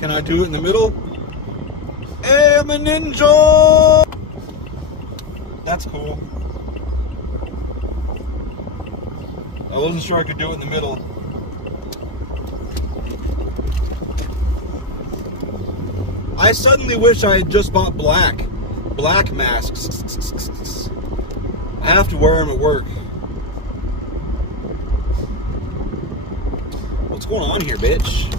Can I do it in the middle? Hey, I'm a ninja! That's cool. I wasn't sure I could do it in the middle. I suddenly wish I had just bought black masks. I have to wear them at work. What's going on here, bitch?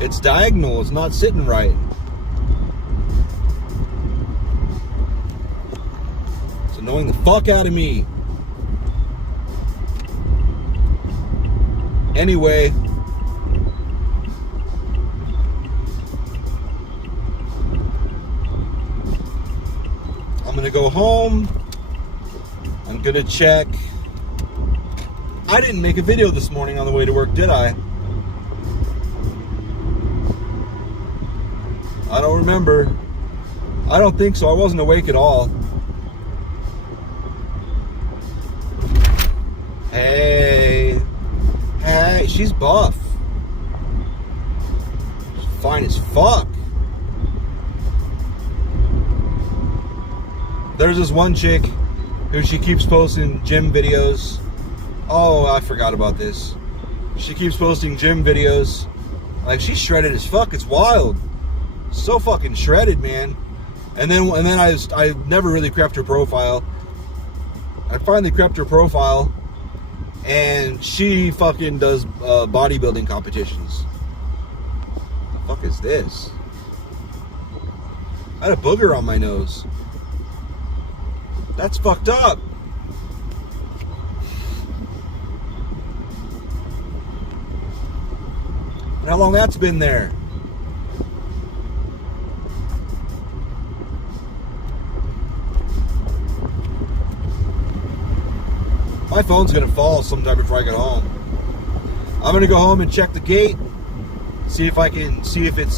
It's diagonal, it's not sitting right. It's annoying the fuck out of me. Anyway, I'm gonna go home. I'm gonna check. I didn't make a video this morning on the way to work, did I? I don't remember. I don't think so. I wasn't awake at all. Hey. Hey, she's buff. She's fine as fuck. There's this one chick who she keeps posting gym videos. Oh, I forgot about this. She keeps posting gym videos. Like, she's shredded as fuck. It's wild. So fucking shredded, man. And then I never really crept her profile. I finally crept her profile, and she fucking does bodybuilding competitions. The fuck is this? I had a booger on my nose. That's fucked up. And how long that's been there? My phone's gonna fall sometime before I get home. I'm gonna go home and check the gate, see if it's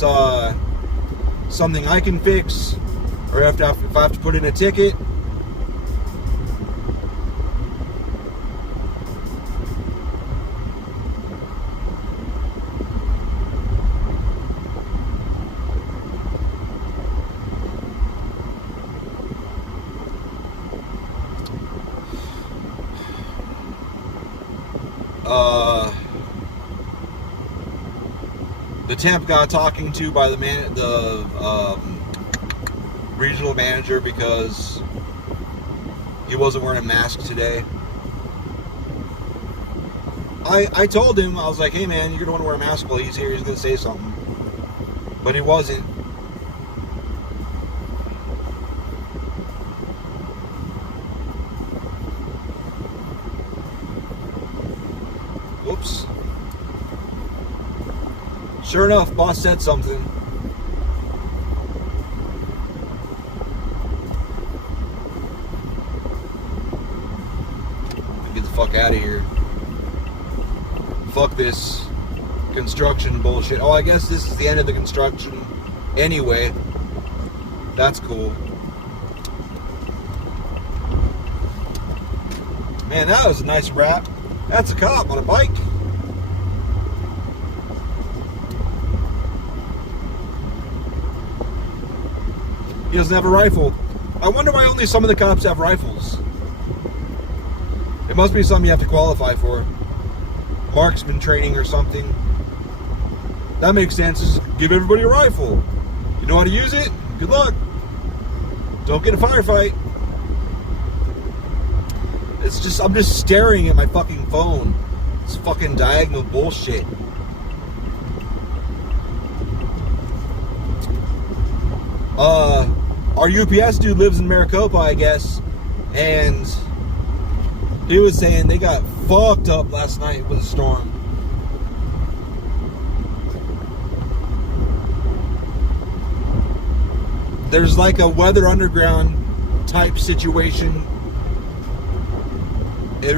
something I can fix, or if I have to put in a ticket. The temp got talking to by the regional manager because he wasn't wearing a mask today. I told him, I was like, hey man, you're gonna want to wear a mask while he's here. He's gonna say something, but he wasn't. Whoops. Sure enough, boss said something. Get the fuck out of here. Fuck this construction bullshit. Oh, I guess this is the end of the construction anyway. That's cool. Man, that was a nice wrap. That's a cop on a bike. He doesn't have a rifle. I wonder why only some of the cops have rifles. It must be something you have to qualify for. Marksman training or something. That makes sense. Just give everybody a rifle. You know how to use it? Good luck. Don't get a firefight. It's just, I'm just staring at my fucking phone. It's fucking diagonal bullshit. Our UPS dude lives in Maricopa, I guess, and he was saying they got fucked up last night with a storm. There's like a Weather Underground type situation. I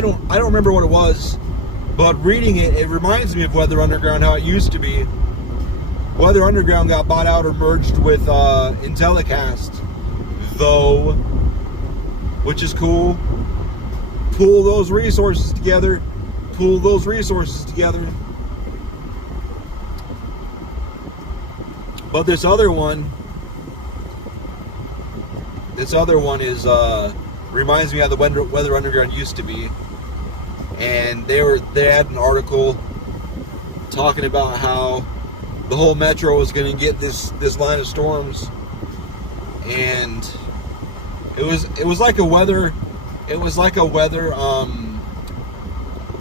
don't remember what it was, but reading it, it reminds me of Weather Underground, how it used to be. Weather Underground got bought out or merged with Intellicast, though, which is cool. Pull those resources together. Pull those resources together. But this other one is reminds me how the Weather Underground used to be. And they had an article talking about how the whole metro was going to get this line of storms, and it was like a weather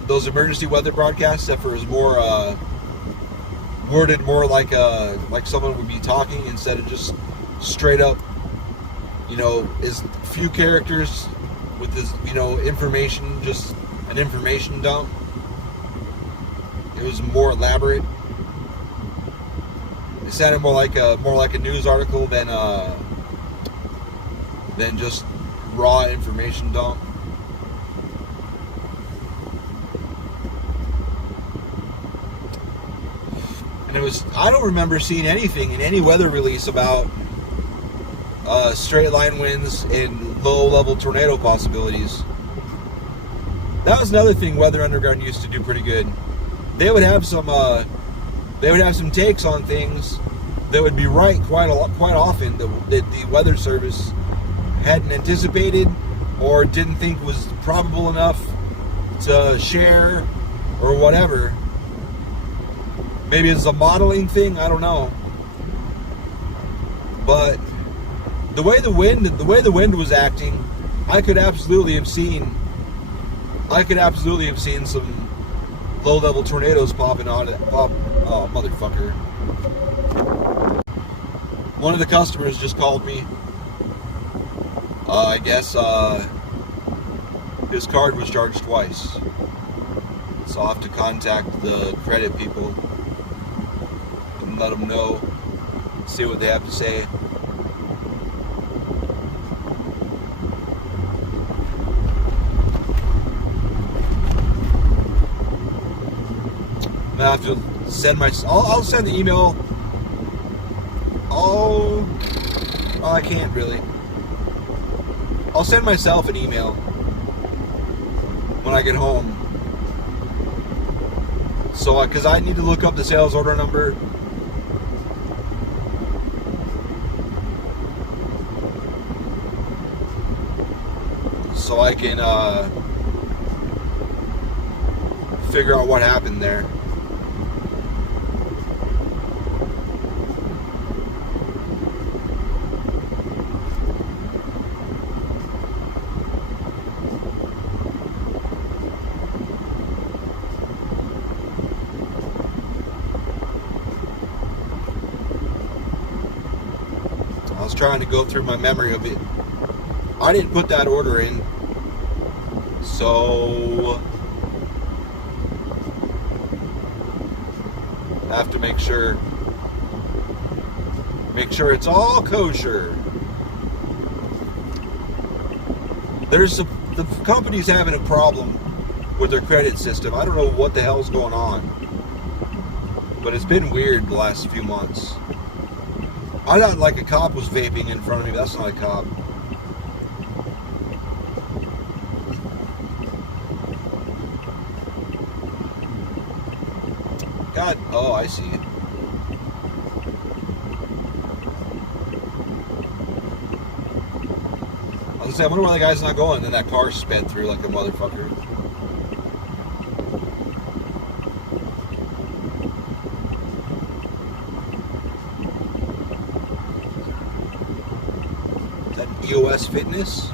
those emergency weather broadcasts, except for it was more worded more like someone would be talking instead of just straight up, is few characters with this, information, just an information dump. It was more elaborate. It sounded more like a news article than just raw information dump. And I don't remember seeing anything in any weather release about straight line winds and low level tornado possibilities. That was another thing Weather Underground used to do pretty good. They would have some takes on things that would be right quite often that the Weather Service hadn't anticipated or didn't think was probable enough to share or whatever. Maybe it's a modeling thing, I don't know. But the way the wind was acting, I could absolutely have seen some low-level tornadoes popping out. Oh, motherfucker. One of the customers just called me. I guess his card was charged twice. So I'll have to contact the credit people and let them know, see what they have to say. I have to send I'll send the email. Oh, well, I can't really. I'll send myself an email when I get home. So, because I need to look up the sales order number. So I can figure out what happened there. I was trying to go through my memory of it. I didn't put that order in, so I have to make sure it's all kosher. The company's having a problem with their credit system. I don't know what the hell's going on, but it's been weird the last few months. I thought like a cop was vaping in front of me, but that's not a cop. God, oh, I see. I was gonna say, I wonder why the guy's not going, and then that car sped through like a motherfucker. EOS Fitness.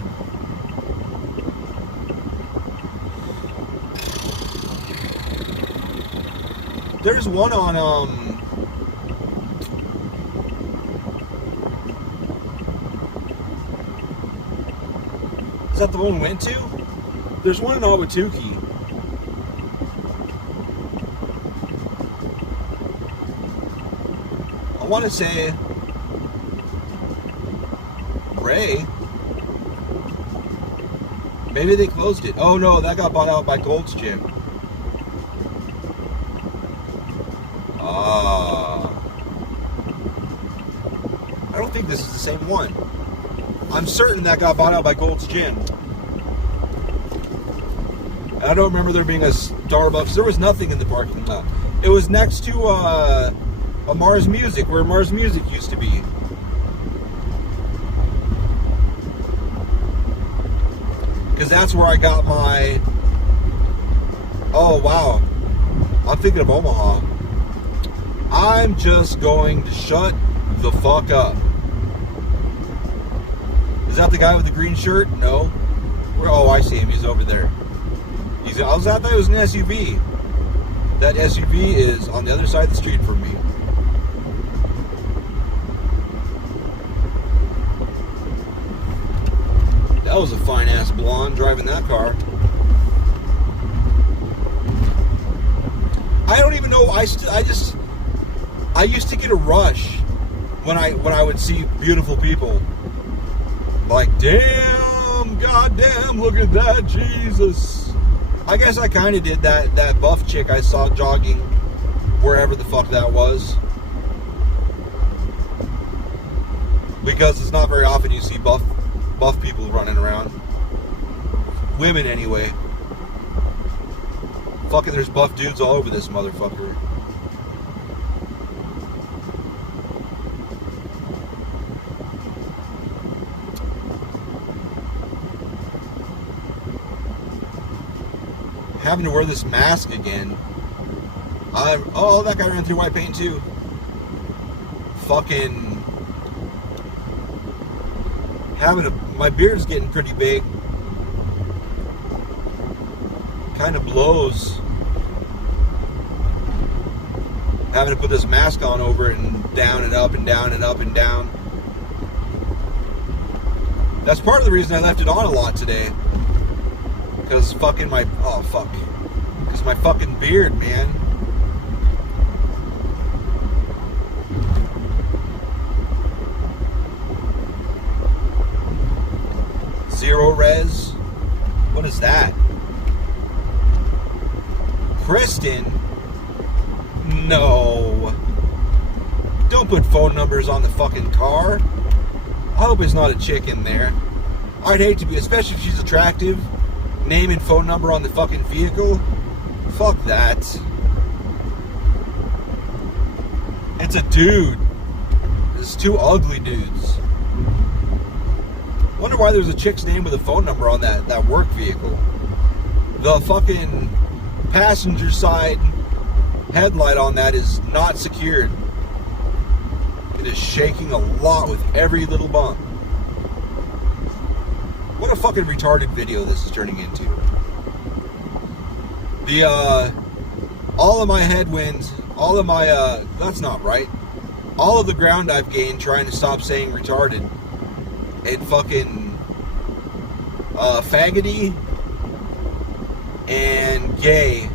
There's one on is that the one we went to? There's one in Ahwatukee. I want to say Ray. Maybe they closed it. Oh no, that got bought out by Gold's Gym. I don't think this is the same one. I'm certain that got bought out by Gold's Gym. And I don't remember there being a Starbucks. There was nothing in the parking lot. It was next to a Mars Music, where Mars Music used to be. Because that's where I got my... Oh, wow. I'm thinking of Omaha. I'm just going to shut the fuck up. Is that the guy with the green shirt? No. Oh, I see him. He's over there. I thought it was an SUV. That SUV is on the other side of the street from me. That was a fine-ass blonde driving that car. I don't even know. I used to get a rush when I would see beautiful people. Like, damn, goddamn, look at that, Jesus. I guess I kind of did that buff chick I saw jogging wherever the fuck that was. Because it's not very often you see buff people running around. Women, anyway. Fucking, there's buff dudes all over this motherfucker. Having to wear this mask again. Oh, that guy ran through white paint too. Fucking my beard's getting pretty big. Kind of blows. Having to put this mask on over it and down and up and down and up and down. That's part of the reason I left it on a lot today. Because fucking because my fucking beard, man. Zero res. What is that? Kristen? No. Don't put phone numbers on the fucking car. I hope it's not a chick in there. I'd hate to be, especially if she's attractive. Name and phone number on the fucking vehicle. Fuck that. It's a dude. It's two ugly dudes. Wonder why there's a chick's name with a phone number on that work vehicle. The fucking passenger side headlight on that is not secured. It is shaking a lot with every little bump. What a fucking retarded video this is turning into. All of my headwinds, all of my, that's not right. All of the ground I've gained trying to stop saying retarded and fucking, faggoty and gay,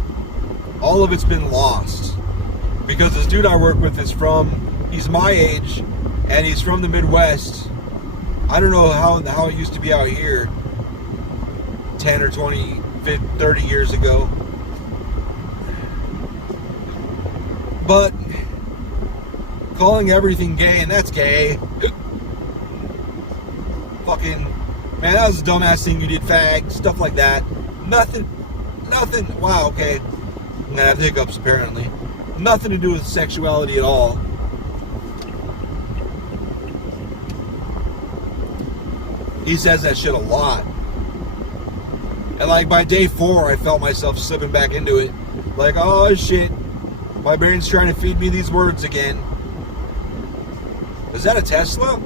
all of it's been lost. Because this dude I work with he's my age, and he's from the Midwest. I don't know how it used to be out here 10 or 20, 50, 30 years ago. But calling everything gay, and that's gay. Fucking, man, that was a dumbass thing you did, fag. Stuff like that. Nothing. Wow, okay. I'm gonna have hiccups, apparently. Nothing to do with sexuality at all. He says that shit a lot. And like by day 4, I felt myself slipping back into it. Like, oh shit, my brain's trying to feed me these words again. Is that a Tesla?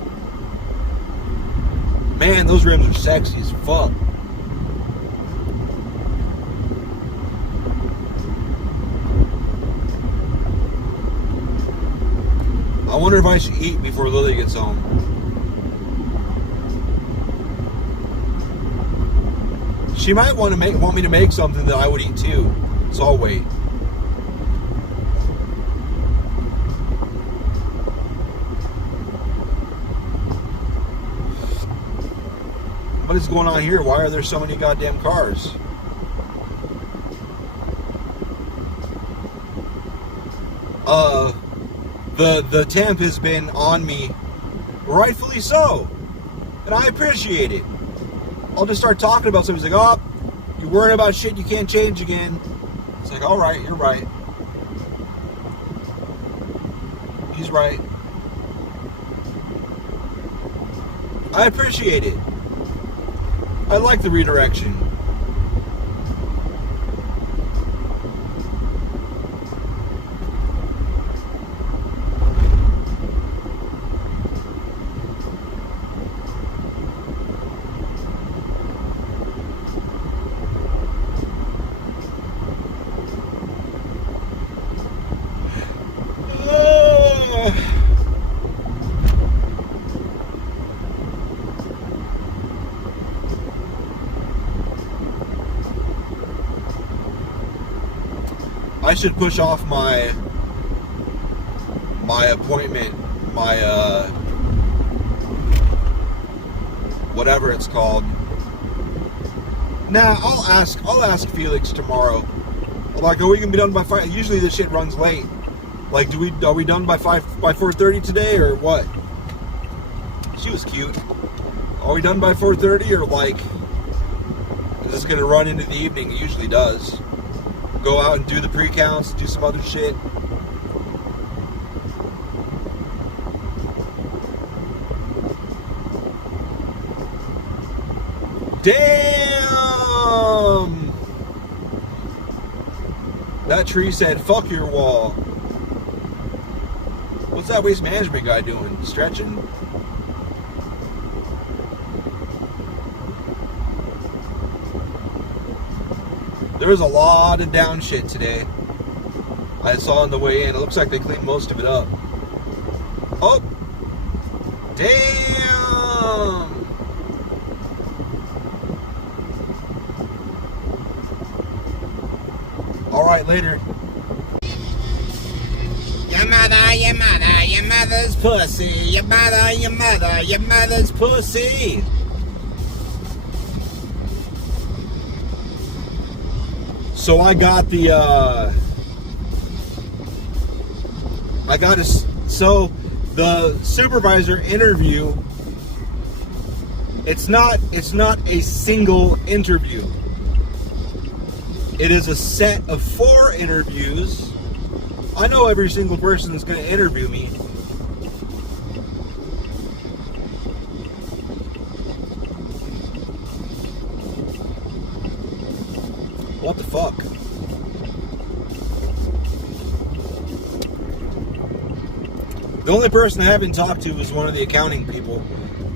Man, those rims are sexy as fuck. I wonder if I should eat before Lily gets home. She might want me to make something that I would eat too, so I'll wait. What is going on here? Why are there so many goddamn cars? The temp has been on me, rightfully so, and I appreciate it. I'll just start talking about something. He's like, oh, You're worrying about shit you can't change again. It's like, all right, you're right. He's right. I appreciate it. I like the redirection. I should push off my appointment, whatever it's called. Nah, I'll ask Felix tomorrow. I'm like, are we gonna be done by 5? Usually this shit runs late. Like, are we done by 4:30 today or what? She was cute. Are we done by 4:30 or like is this gonna run into the evening? It usually does. Go out and do the pre-counts, do some other shit. Damn! That tree said, fuck your wall. What's that waste management guy doing? Stretching? There was a lot of down shit today. I saw on the way in. It looks like they cleaned most of it up. Oh! Damn! Alright, later. Your mother's pussy. Your mother's pussy. So I got the, so the supervisor interview, it's not a single interview. It is a set of 4 interviews. I know every single person is going to interview me. What the fuck? The only person I haven't talked to is one of the accounting people.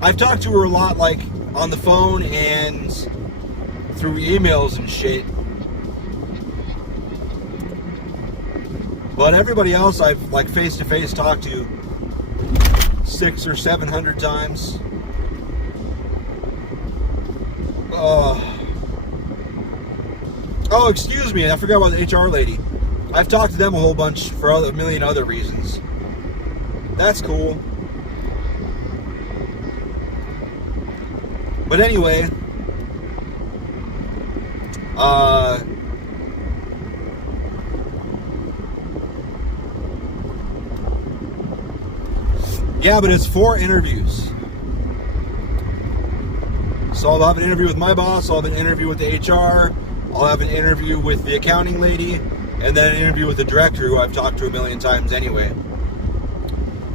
I've talked to her a lot, like, on the phone and through emails and shit. But everybody else I've, like, face-to-face talked to 600 or 700 times. Oh, excuse me, I forgot about the HR lady. I've talked to them a whole bunch for a million other reasons. That's cool. But anyway, yeah, but it's 4 interviews. So I'll have an interview with my boss, I'll have an interview with the HR, I'll have an interview with the accounting lady, and then an interview with the director who I've talked to a million times anyway.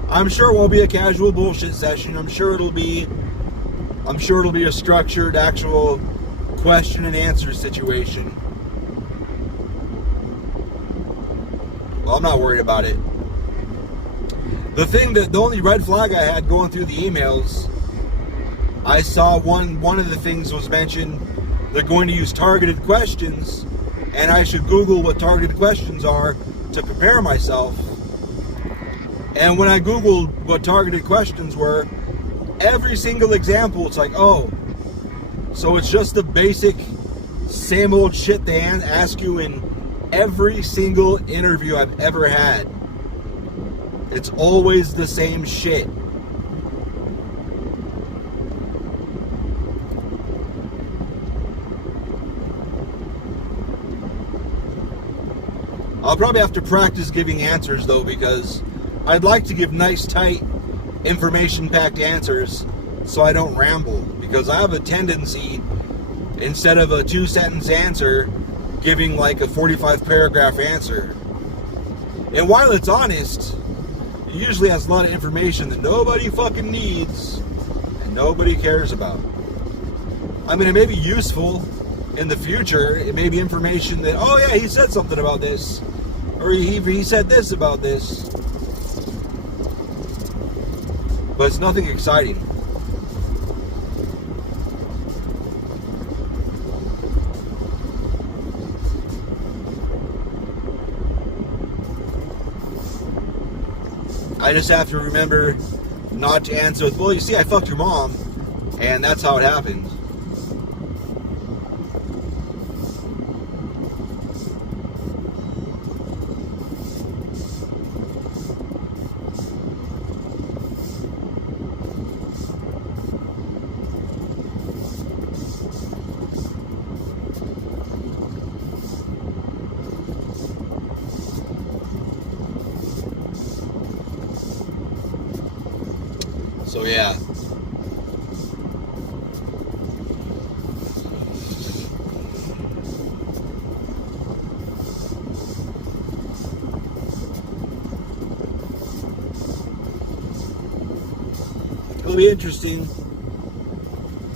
I'm sure it won't be a casual bullshit session. I'm sure it'll be a structured, actual question and answer situation. Well, I'm not worried about it. The only red flag I had going through the emails, I saw one of the things was mentioned, they're going to use targeted questions, and I should Google what targeted questions are to prepare myself. And when I Googled what targeted questions were, every single example, it's like, oh, so it's just the basic, same old shit they ask you in every single interview I've ever had. It's always the same shit. I'll probably have to practice giving answers though, because I'd like to give nice, tight, information-packed answers so I don't ramble, because I have a tendency instead of a 2-sentence answer, giving like a 45-paragraph answer. And while it's honest, it usually has a lot of information that nobody fucking needs and nobody cares about. I mean, it may be useful in the future. It may be information that, oh yeah, he said something about this, or he said this about this, but it's nothing exciting. I just have to remember not to answer with, well, you see, I fucked your mom, and that's how it happened. So yeah. It'll be interesting.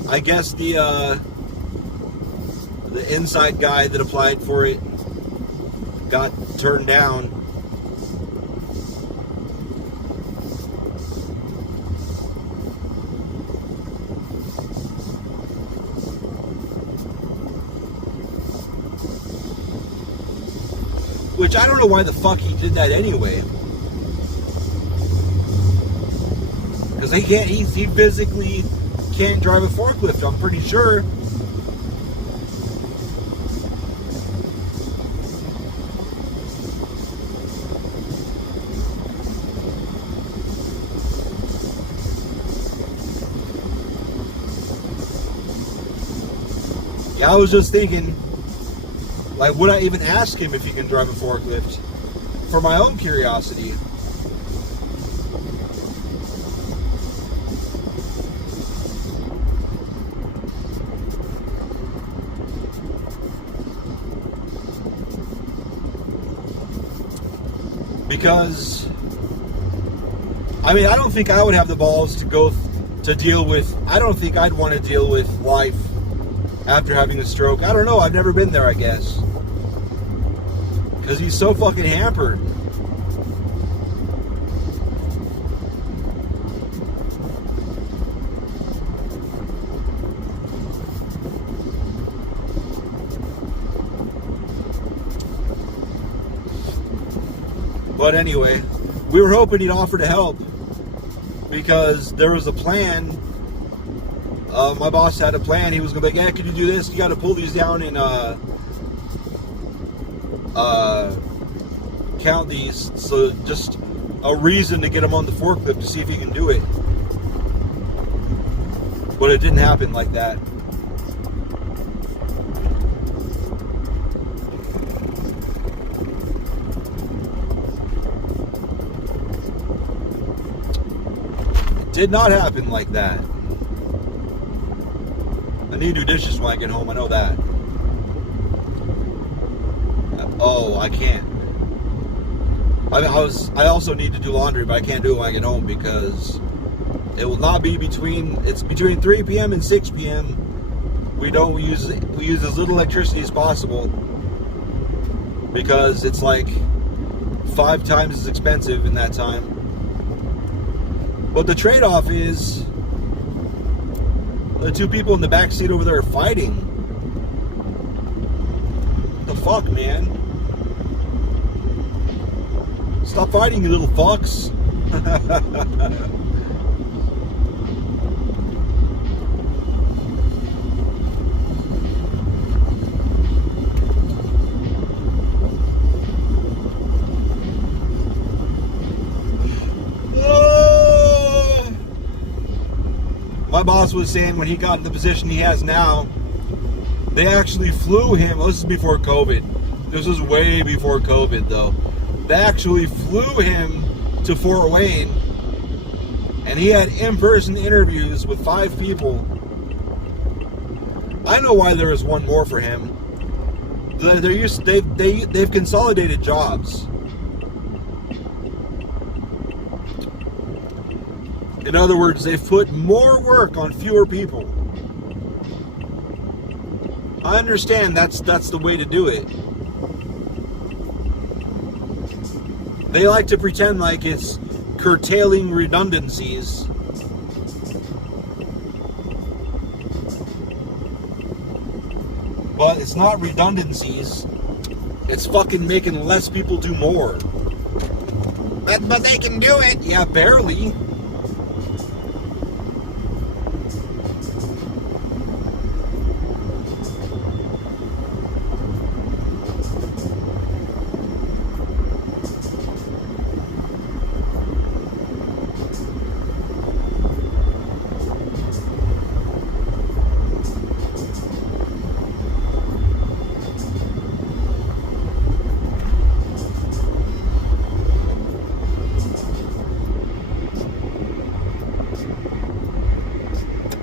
I guess the inside guy that applied for it got turned down. Which I don't know why the fuck he did that anyway. Because he physically can't drive a forklift, I'm pretty sure. Yeah, I was just thinking, like, would I even ask him if he can drive a forklift? For my own curiosity. Because, I mean, I don't think I would have the balls to deal with, I don't think I'd want to deal with life after having a stroke. I don't know, I've never been there, I guess. Because he's so fucking hampered. But anyway, we were hoping he'd offer to help, because there was a plan. My boss had a plan. He was going to be like, yeah, can you do this? You got to pull these down and count these. So just a reason to get him on the forklift to see if he can do it. But it didn't happen like that. It did not happen like that. I need to do dishes when I get home, I know that. Oh, I can't. I also need to do laundry, but I can't do it when I get home because it will not be it's between 3 p.m. and 6 p.m. We use as little electricity as possible because it's like 5 times as expensive in that time. But the trade-off is the 2 people in the back seat over there are fighting. What the fuck, man? Stop fighting, you little fucks. My boss was saying when he got in the position he has now, they actually flew him. Well, this is before COVID. This was way before COVID, though. They actually flew him to Fort Wayne, and he had in-person interviews with 5 people I know why there is one more for him. They've consolidated jobs. In other words, they've put more work on fewer people. I understand that's the way to do it. They like to pretend like it's curtailing redundancies. But it's not redundancies. It's fucking making less people do more. But they can do it. Yeah, barely.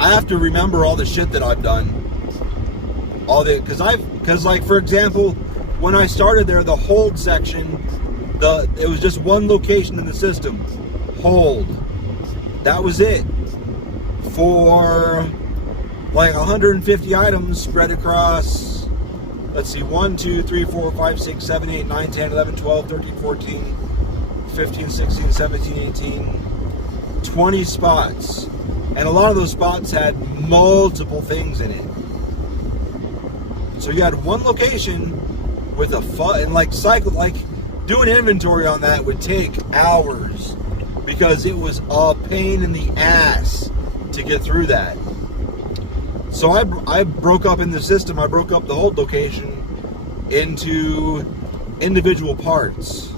I have to remember all the shit that I've done. Because like, for example, when I started there, the hold section, it was just one location in the system. Hold. That was it. For like 150 items spread across, let's see, 1, 2, 3, 4, 5, 6, 7, 8, 9, 10, 11, 12, 13, 14, 15, 16, 17, 18, 20 spots. And a lot of those spots had multiple things in it. So you had one location with and like doing inventory on that would take hours because it was a pain in the ass to get through that. So I broke up in the system, I broke up the whole location into individual parts.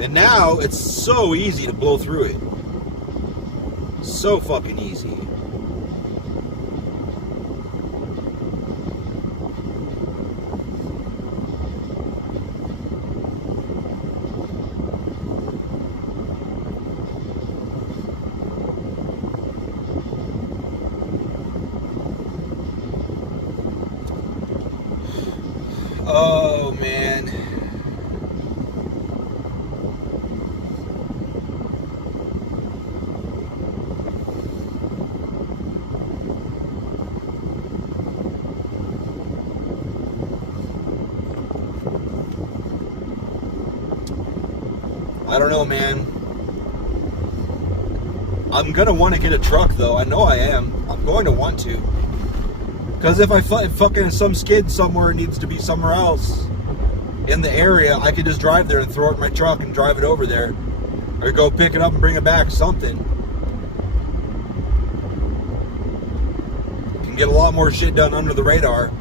And now it's so easy to blow through it. So fucking easy. Oh man. I don't know, man. I'm gonna want to get a truck, though. I know I am. I'm going to want to. Because if fucking some skid somewhere needs to be somewhere else in the area, I could just drive there and throw it in my truck and drive it over there. Or go pick it up and bring it back, something. Can get a lot more shit done under the radar.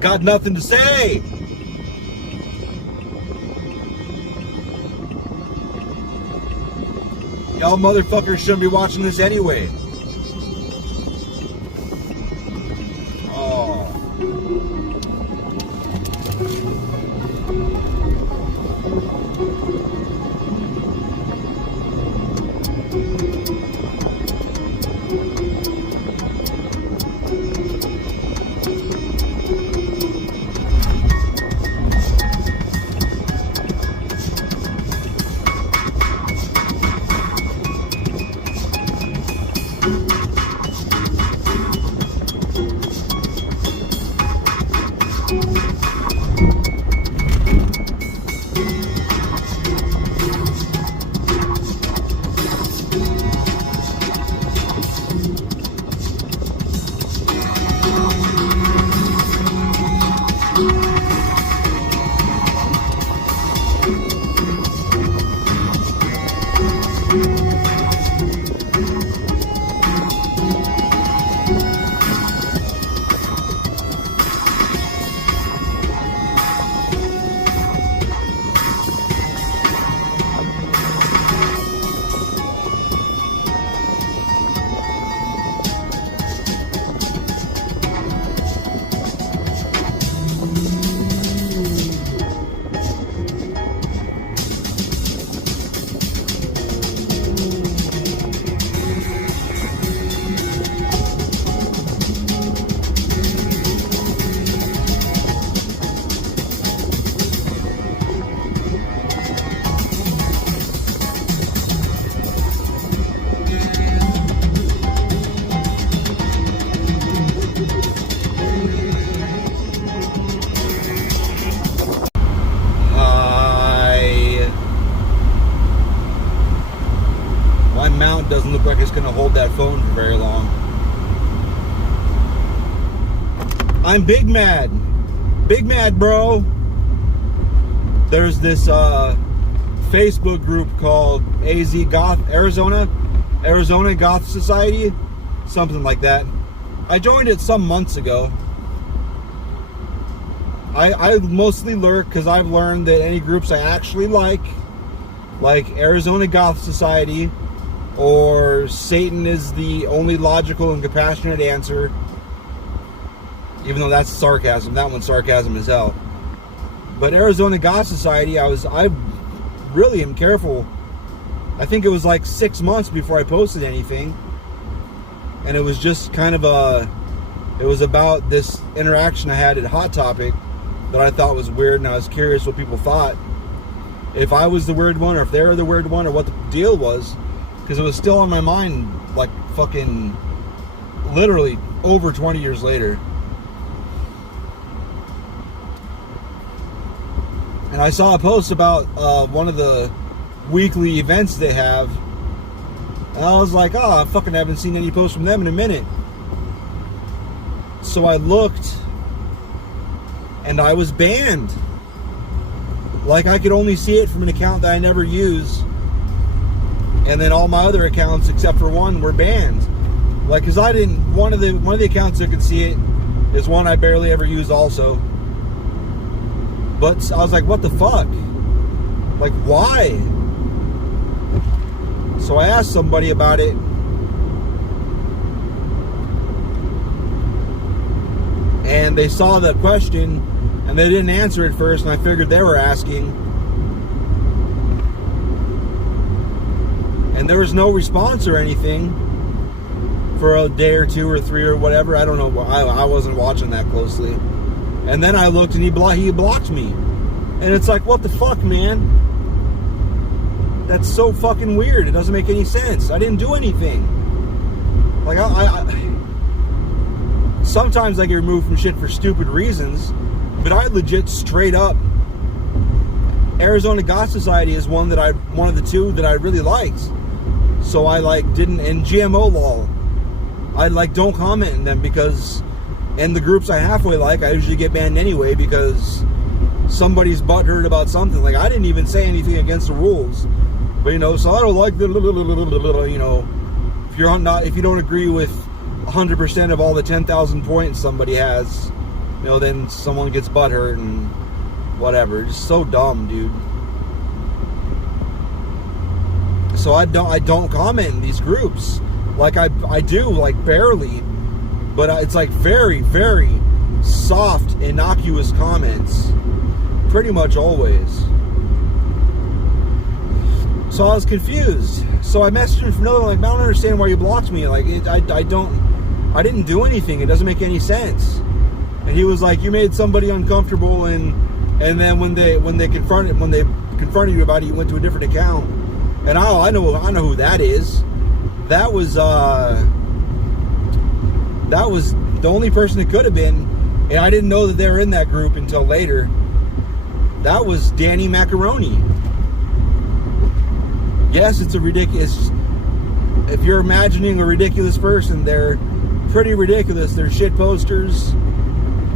Got nothing to say. Y'all motherfuckers shouldn't be watching this anyway. Oh. Mount doesn't look like it's gonna hold that phone for very long. I'm big mad, bro. There's this Facebook group called AZ Goth Arizona Goth Society, something like that. I joined it some months ago. I mostly lurk because I've learned that any groups I actually like Arizona Goth Society, or Satan is the only logical and compassionate answer, even though that's sarcasm. That one's sarcasm as hell. But Arizona Goth Society, I really am careful. I think it was like 6 months before I posted anything, and it was just kind of it was about this interaction I had at Hot Topic that I thought was weird, and I was curious what people thought, if I was the weird one or if they were the weird one, or what the deal was. Because it was still on my mind, like fucking literally over 20 years later. And I saw a post about one of the weekly events they have. And I was like, oh, I fucking haven't seen any posts from them in a minute. So I looked, and I was banned. Like, I could only see it from an account that I never use. And then all my other accounts, except for one, were banned. Like, cause I didn't. One of the accounts that could see it is one I barely ever use, also. But I was like, what the fuck? Like, why? So I asked somebody about it, and they saw the question, and they didn't answer it first, and I figured they were asking. And there was no response or anything for a day or two or three or whatever. I don't know. I wasn't watching that closely. And then I looked, and he blocked me. And it's like, what the fuck, man? That's so fucking weird. It doesn't make any sense. I didn't do anything. Like, sometimes I get removed from shit for stupid reasons, but I legit straight up, Arizona Goth Society is one of the two that I really liked. So I didn't, and GMO Law, I don't comment in them, because, and the groups I halfway like, I usually get banned anyway because somebody's butthurt about something. Like, I didn't even say anything against the rules, but so I don't like the if you don't agree with 100% of all the 10,000 points somebody has, then someone gets butthurt and whatever. Just so dumb, dude. So I don't comment in these groups. Like I do, like barely. But it's like very, very soft, innocuous comments. Pretty much always. So I was confused. So I messaged him from another one, like, I don't understand why you blocked me. Like, I didn't do anything. It doesn't make any sense. And he was like, you made somebody uncomfortable, and then when they confronted you about it, you went to a different account. And I know who that is. That was the only person it could have been, and I didn't know that they were in that group until later. That was Dani Macaroni. Yes, it's a ridiculous. If you're imagining a ridiculous person, they're pretty ridiculous. They're shit posters.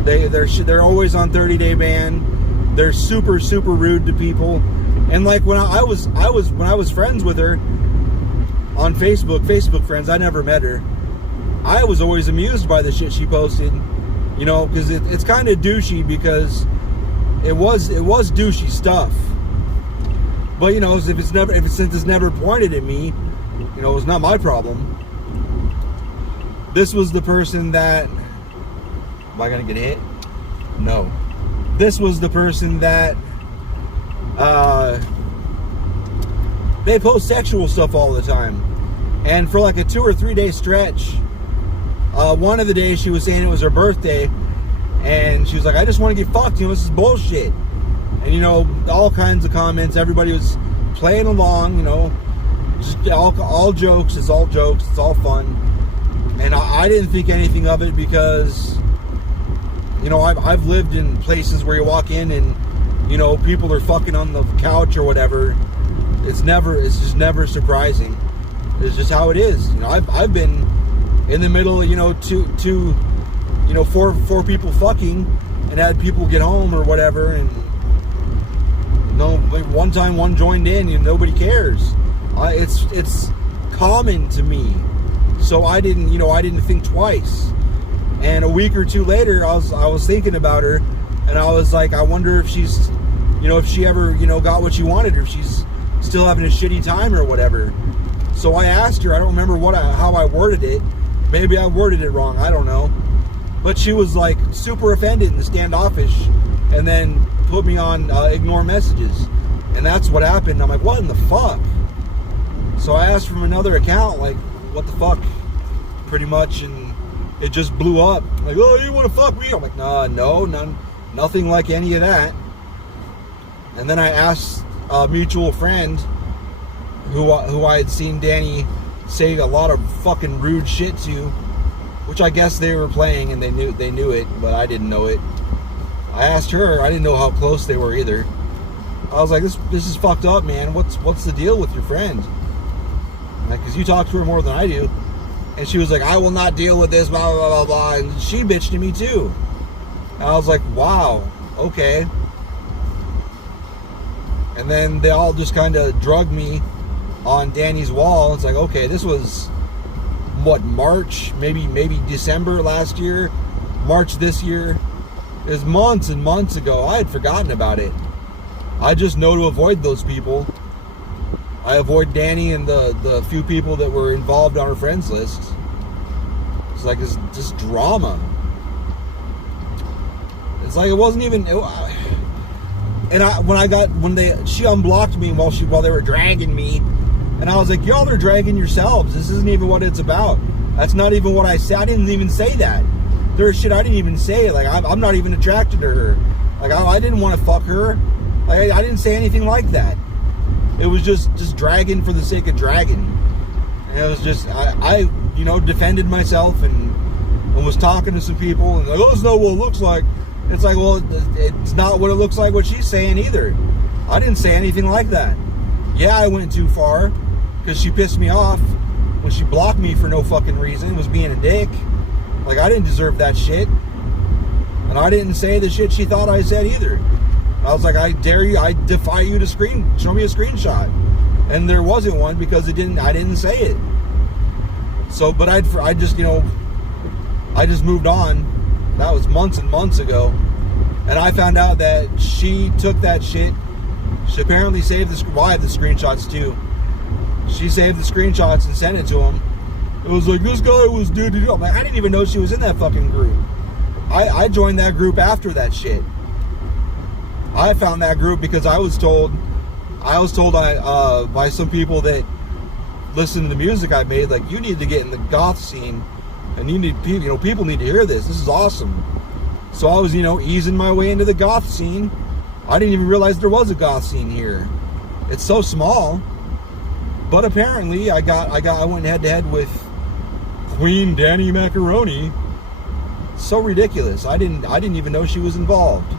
They're always on 30-day ban. They're super, super rude to people. And like when I was friends with her on Facebook friends, I never met her. I was always amused by the shit she posted, because it's kind of douchey, because it was douchey stuff. But since it's never pointed at me, it's not my problem. This was the person that. Am I gonna get hit? No. This was the person that. They post sexual stuff all the time, and for like a 2 or 3 day stretch. One of the days she was saying it was her birthday, and she was like, I just want to get fucked, this is bullshit. And all kinds of comments, everybody was playing along, just all jokes, it's all fun. And I didn't think anything of it, because I've lived in places where you walk in and people are fucking on the couch or whatever. It's just never surprising. It's just how it is. I've been in the middle of, four people fucking, and had people get home or whatever, and like one time one joined in and nobody cares. It's common to me, so I didn't think twice. And a week or two later, I was thinking about her, and I was like, I wonder if she's, if she ever, got what she wanted, or if she's still having a shitty time or whatever. So I asked her. I don't remember how I worded it. Maybe I worded it wrong. I don't know. But she was like super offended and standoffish, and then put me on ignore messages. And that's what happened. I'm like, what in the fuck? So I asked from another account, like, what the fuck? Pretty much, and it just blew up. Like, oh, you want to fuck me? I'm like, no, nothing like any of that. And then I asked a mutual friend who I had seen Dani say a lot of fucking rude shit to, which I guess they were playing and they knew it, but I didn't know it. I asked her. I didn't know how close they were either. I was like, this is fucked up, man. What's the deal with your friend? Like, because you talk to her more than I do. And she was like, I will not deal with this, blah, blah, blah, blah. And she bitched to me too. And I was like, wow, okay. And then they all just kind of drugged me on Dani's wall. It's like, okay, this was what, March, maybe December last year, March this year. It was months and months ago. I had forgotten about it. I just know to avoid those people. I avoid Dani and the few people that were involved on her friends list. It's like, it's just drama. It's like it wasn't even. She unblocked me while they were dragging me, and I was like, y'all are dragging yourselves. This isn't even what it's about. That's not even what I said. I didn't even say that. There's shit I didn't even say. Like, I'm not even attracted to her. Like, I didn't want to fuck her. Like, I didn't say anything like that. It was just dragging for the sake of dragging. And it was just, I defended myself and was talking to some people, and like, oh, that's not what it looks like. It's like, well, it's not what it looks like what she's saying either. I didn't say anything like that. Yeah, I went too far, because she pissed me off when she blocked me for no fucking reason, was being a dick. Like, I didn't deserve that shit. And I didn't say the shit she thought I said either. I was like, I dare you, I defy you to show me a screenshot. And there wasn't one, because I didn't say it. So, but I just moved on. That was months and months ago. And I found out that she took that shit. She apparently saved well, I have the screenshots too. She saved the screenshots and sent it to him. It was like, this guy was dude. I'm like, I didn't even know she was in that fucking group. I joined that group after that shit. I found that group because I was told by some people that listen to the music I made, like, you need to get in the goth scene, and you need people, people need to hear this. This is awesome. So I was, easing my way into the goth scene. I didn't even realize there was a goth scene here. It's so small. But apparently I went head to head with Queen Dani Macaroni. So ridiculous. I didn't even know she was involved.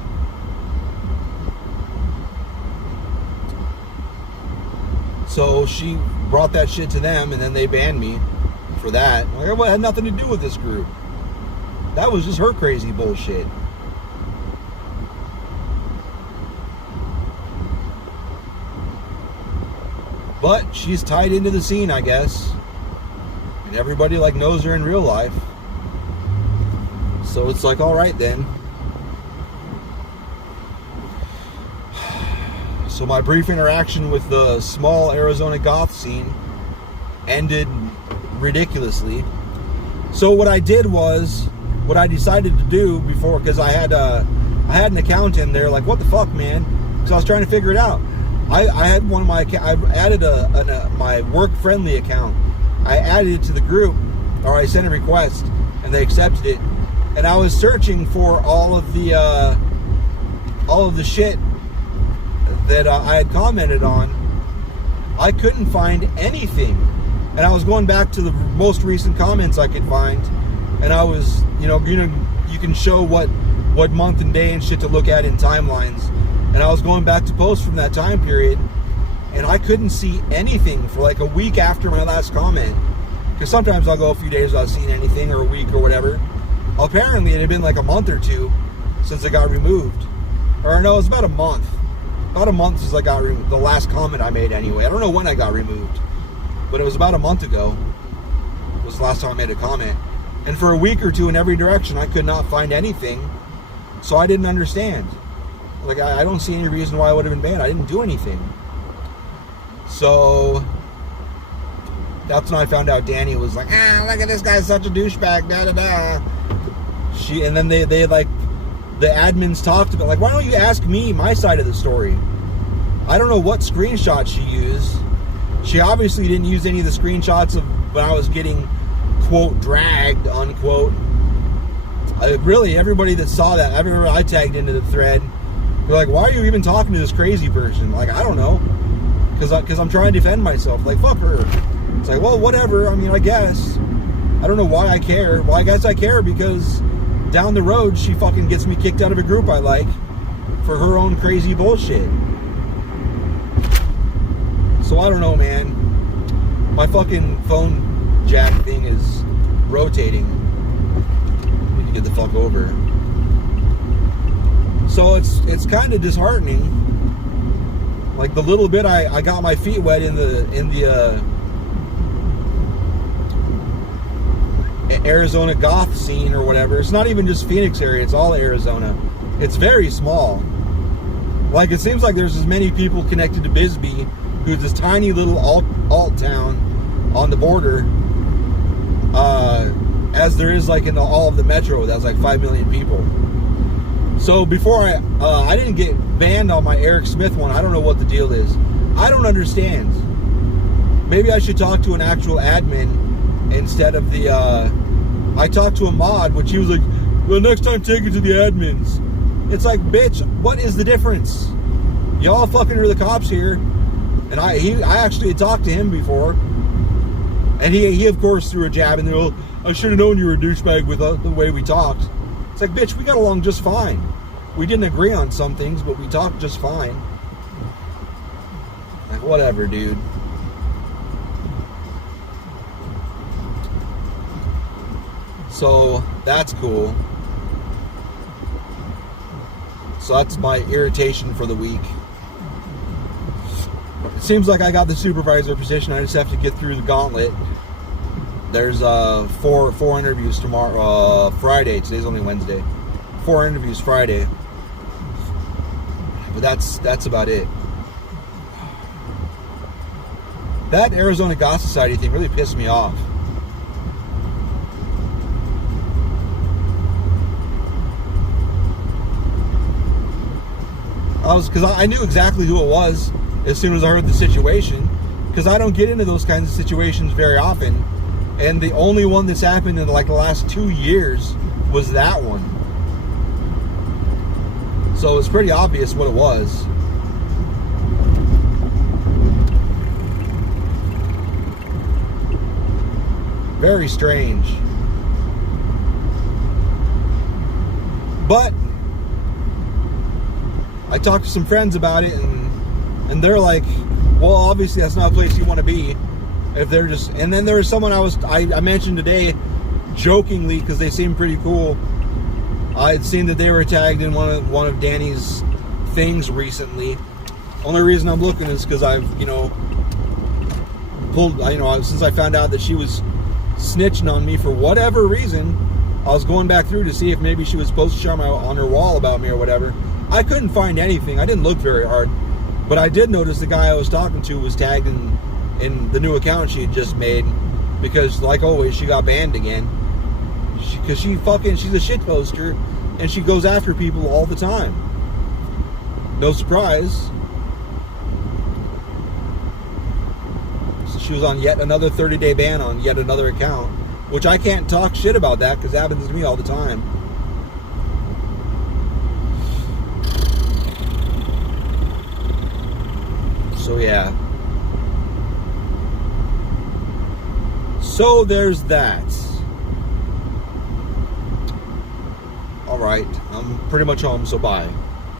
So she brought that shit to them, and then they banned me for that. Like, it had nothing to do with this group. That was just her crazy bullshit. But she's tied into the scene, I guess. And everybody knows her in real life. So it's like, all right then. So my brief interaction with the small Arizona goth scene ended ridiculously. So what I decided to do before, because I had an account in there, like, what the fuck, man? Because I was trying to figure it out. I had one of my, I added my work-friendly account. I added it to the group, or I sent a request, and they accepted it. And I was searching for all of the shit that I had commented on. I couldn't find anything. And I was going back to the most recent comments I could find. And I was, you can show what month and day and shit to look at in timelines. And I was going back to posts from that time period, and I couldn't see anything for like a week after my last comment. Because sometimes I'll go a few days without seeing anything, or a week or whatever. Apparently it had been like a month or two since it got removed. Or no, it was about a month. About a month since I got removed. The last comment I made anyway. I don't know when I got removed, but it was about a month ago. It was the last time I made a comment. And for a week or two in every direction, I could not find anything. So I didn't understand. Like, I don't see any reason why I would have been banned. I didn't do anything. So that's when I found out Dani was like, look at this guy's such a douchebag, da-da-da. And then they like, the admins talked about, like, why don't you ask me my side of the story? I don't know what screenshot she used. She obviously didn't use any of the screenshots of when I was getting, quote, dragged, unquote. Really, everybody that saw that, everybody I tagged into the thread, they're like, why are you even talking to this crazy person? Like, I don't know. Because I'm trying to defend myself. Like, fuck her. It's like, well, whatever. I mean, I guess. I don't know why I care. Well, I guess I care because down the road, she fucking gets me kicked out of a group I like for her own crazy bullshit. So I don't know, man. My fucking phone jack thing is rotating. I need to get the fuck over. So it's kind of disheartening. Like, the little bit I got my feet wet in the Arizona goth scene or whatever. It's not even just Phoenix area, it's all Arizona. It's very small. Like, it seems like there's as many people connected to Bisbee, who's this tiny little alt town on the border, as there is like in all of the metro. That's like 5 million people. So before I didn't get banned on my Eric Smith one. I don't know what the deal is. I don't understand. Maybe I should talk to an actual admin instead of the, I talked to a mod, which he was like, well, next time take it to the admins. It's like, bitch, what is the difference? Y'all fucking are the cops here. And I actually had talked to him before. And he of course threw a jab in there. Well, I should have known you were a douchebag with the way we talked. It's like, bitch, we got along just fine. We didn't agree on some things, but we talked just fine. Like, whatever, dude. So, that's cool. So that's my irritation for the week. It seems like I got the supervisor position. I just have to get through the gauntlet. There's four interviews tomorrow, Friday. Today's only Wednesday. 4 interviews Friday. But that's about it. That Arizona Goth Society thing really pissed me off. Because I knew exactly who it was as soon as I heard the situation, because I don't get into those kinds of situations very often, and the only one that's happened in like the last 2 years was that one. So it's pretty obvious what it was. Very strange. But I talked to some friends about it, and they're like, well, obviously that's not a place you want to be if they're just. And then there was someone I mentioned today jokingly, because they seemed pretty cool. I had seen that they were tagged in one of Dani's things recently. Only reason I'm looking is because I've since I found out that she was snitching on me for whatever reason, I was going back through to see if maybe she was posting on her wall about me or whatever. I couldn't find anything. I didn't look very hard, but I did notice the guy I was talking to was tagged in the new account she had just made, because like always she got banned again, because she's a shit poster and she goes after people all the time. No surprise. So she was on yet another 30-day ban on yet another account, which I can't talk shit about that because it happens to me all the time. So yeah. So there's that. Alright, I'm pretty much home, so bye.